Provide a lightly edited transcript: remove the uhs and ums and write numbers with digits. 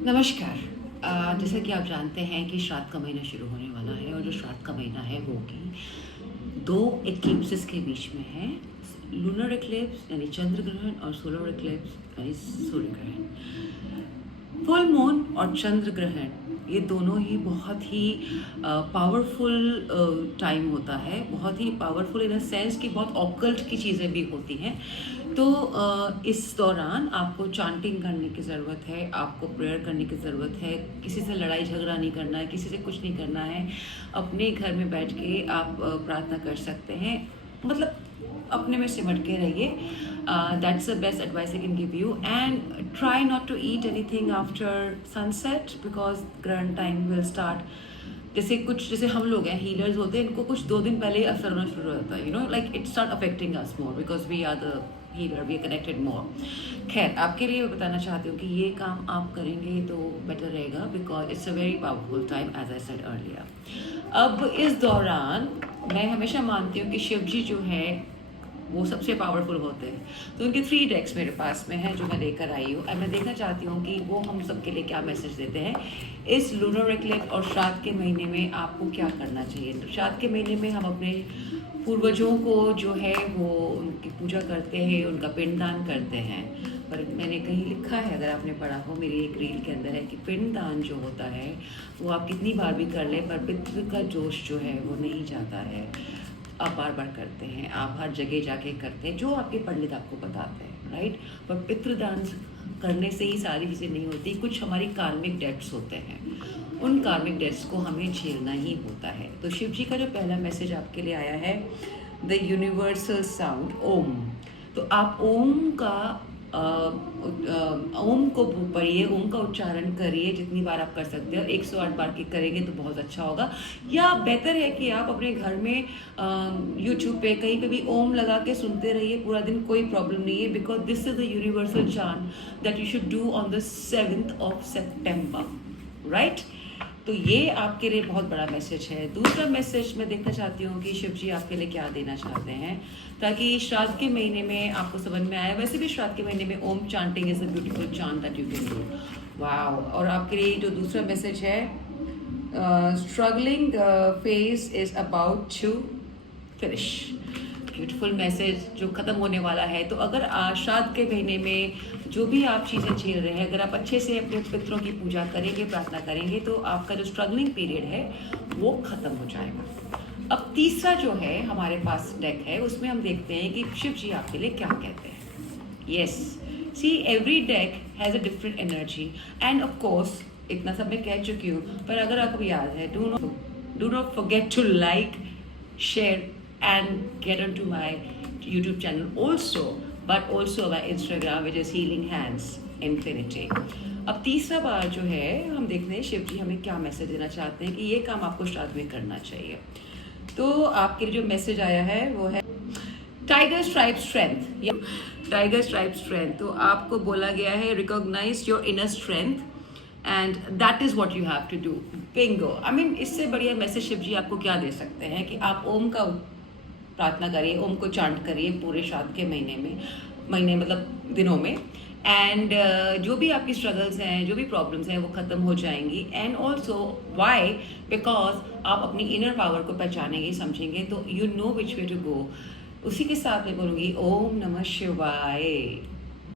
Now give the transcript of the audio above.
नमस्कार। जैसा कि आप जानते हैं कि श्राद्ध का महीना शुरू होने वाला है और जो श्राद्ध का महीना है वो कि 2 इक्लिप्सेस के बीच में है। लूनर इक्लिप्स यानी चंद्र ग्रहण और सोलर इक्लिप्स यानी सूर्य ग्रहण। फुल मून और चंद्र ग्रहण ये दोनों ही बहुत ही पावरफुल टाइम होता है, बहुत ही पावरफुल इन अ सेंस कि बहुत ऑकल्ट की चीज़ें भी होती हैं। तो इस दौरान आपको चांटिंग करने की ज़रूरत है, आपको प्रेयर करने की ज़रूरत है, किसी से लड़ाई झगड़ा नहीं करना है, किसी से कुछ नहीं करना है। अपने घर में बैठ के आप प्रार्थना कर सकते हैं, मतलब अपने में सिमट के रहिए। That's the best advice I can give you and try not to eat anything after sunset because grahan time will start. जैसे हम लोग हैं, हीलर्स होते हैं, इनको कुछ 2 दिन पहले ही असर होना शुरू हो जाता है, like it start affecting us more because we are the healer, we are connected more. खैर, आपके लिए मैं बताना चाहती हूँ कि ये काम आप करेंगे तो बेटर रहेगा because it's a very powerful time as I said earlier. अब इस दौरान मैं हमेशा मानती हूँ कि शिव जी जो है वो सबसे पावरफुल होते हैं, तो उनके 3 डेक्स मेरे पास में है जो मैं लेकर आई हूँ और मैं देखना चाहती हूँ कि वो हम सबके लिए क्या मैसेज देते हैं इस लूनर इक्लिप्स और श्राद्ध के महीने में। आपको क्या करना चाहिए? तो श्राद्ध के महीने में हम अपने पूर्वजों को जो है वो उनकी पूजा करते हैं, उनका पिंडदान करते हैं। पर मैंने कहीं लिखा है, अगर आपने पढ़ा हो, मेरी एक रील के अंदर है कि पिंडदान जो होता है वो आप कितनी बार भी कर लें पर पितृ का जोश जो है वो नहीं जाता है। आप बार बार करते हैं, आप हर जगह जाके करते हैं जो आपके पंडित आपको बताते हैं, राइट। पर पितृदान करने से ही सारी चीज़ें नहीं होती, कुछ हमारी कार्मिक डेट्स होते हैं, उन कार्मिक डेट्स को हमें झेलना ही होता है। तो शिव जी का जो पहला मैसेज आपके लिए आया है, द यूनिवर्सल साउंड ओम। तो आप ओम का ओम को पढ़िए, ओम का उच्चारण करिए जितनी बार आप कर सकते हो। 108 बार की करेंगे तो बहुत अच्छा होगा, या बेहतर है कि आप अपने घर में यूट्यूब पे कहीं पे भी ओम लगा के सुनते रहिए पूरा दिन, कोई प्रॉब्लम नहीं है because this is the universal chant that you should do on the 7th of September, right. तो ये आपके लिए बहुत बड़ा मैसेज है। दूसरा मैसेज मैं देखना चाहती हूँ कि शिव जी आपके लिए क्या देना चाहते हैं ताकि श्राद्ध के महीने में आपको समझ में आए। वैसे भी श्राद्ध के महीने में Om chanting is a beautiful chant that you can do. Wow. और आपके लिए जो दूसरा मैसेज है, struggling phase is about to finish. Beautiful message जो ख़त्म होने वाला है। तो अगर श्राद्ध के महीने में जो भी आप चीज़ें झेल रहे हैं, अगर आप अच्छे से अपने पितरों की पूजा करेंगे, प्रार्थना करेंगे, तो आपका जो स्ट्रगलिंग पीरियड है वो ख़त्म हो जाएगा। अब तीसरा जो है हमारे पास डेक है, उसमें हम देखते हैं कि शिव जी आपके लिए क्या कहते हैं। Yes, see every deck has a different energy end of course इतना सब मैं कह चुकी हूँ, पर अगर आपको याद है, do not forget to like, share and get onto my YouTube channel also, but also my Instagram which is Healing Hands Infinity। अब तीसरा बार जो है हम देखते हैं शिव जी हमें क्या मैसेज देना चाहते हैं कि ये काम आपको श्राद्ध में करना चाहिए। तो आपके लिए जो मैसेज आया है वो है टाइगर स्ट्राइप स्ट्रेंथ, या टाइगर स्ट्राइप स्ट्रेंथ। तो आपको बोला गया है recognise your inner strength and that is what you have to do. Bingo. I mean इससे बढ़िया मैसेज शिव जी आपको क्या दे सकते हैं कि आप ओम का प्रार्थना करिए, ओम को चांट करिए पूरे श्राद्ध के महीने मतलब दिनों में, एंड जो भी आपकी स्ट्रगल्स हैं, जो भी प्रॉब्लम्स हैं वो ख़त्म हो जाएंगी। एंड ऑल्सो वाई, बिकॉज आप अपनी इनर पावर को पहचानेंगे, समझेंगे, तो you know which way to go. उसी के साथ मैं बोलूँगी ओम नमः शिवाय।